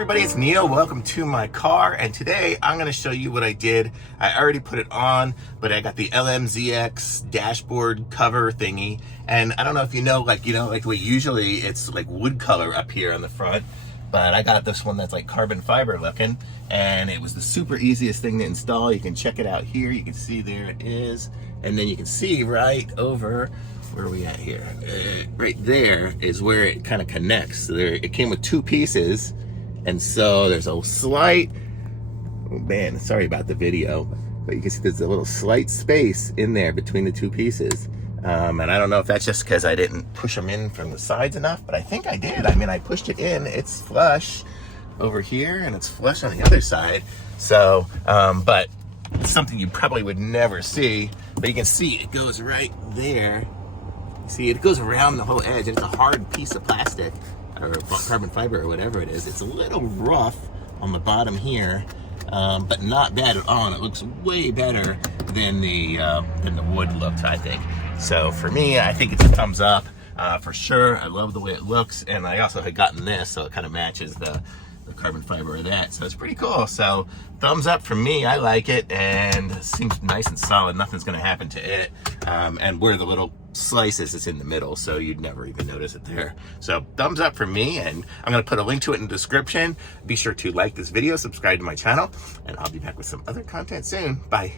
everybody, it's Neil. Welcome to my car, and today I'm going to show you what I did. I already put it on, but I got the LMZX dashboard cover thingy, and I don't know if you know, like the way usually it's like wood color up here on the front, but I got this one that's like carbon fiber looking, and it was the super easiest thing to install. You can check it out here. You can see there it is, and then you can see right over, where are we at here? Right there is where it kind of connects. So there, it came with two pieces, and so there's a slight, oh man, sorry about the video, but you can see there's a little slight space in there between the two pieces. And I don't know if that's just because I didn't push them in from the sides enough, but I think I did. I mean, I pushed it in, it's flush over here, and it's flush on the other side. So, but it's something you probably would never see, but you can see it goes right there. See, it goes around the whole edge, and it's a hard piece of plastic, or carbon fiber, or whatever it is. It's a little rough on the bottom here, but not bad at all, and it looks way better than the wood looks, I think. So for me, I think it's a thumbs up, for sure. I love the way it looks, and I also had gotten this, so it kind of matches the carbon fiber of that, so it's pretty cool. So thumbs up from me. I like it, and it seems nice and solid. Nothing's going to happen to it, and where the little slices, it's in the middle, so you'd never even notice it there. So thumbs up from me, and I'm going to put a link to it in the description. Be sure to like this video, subscribe to my channel, and I'll be back with some other content soon. Bye.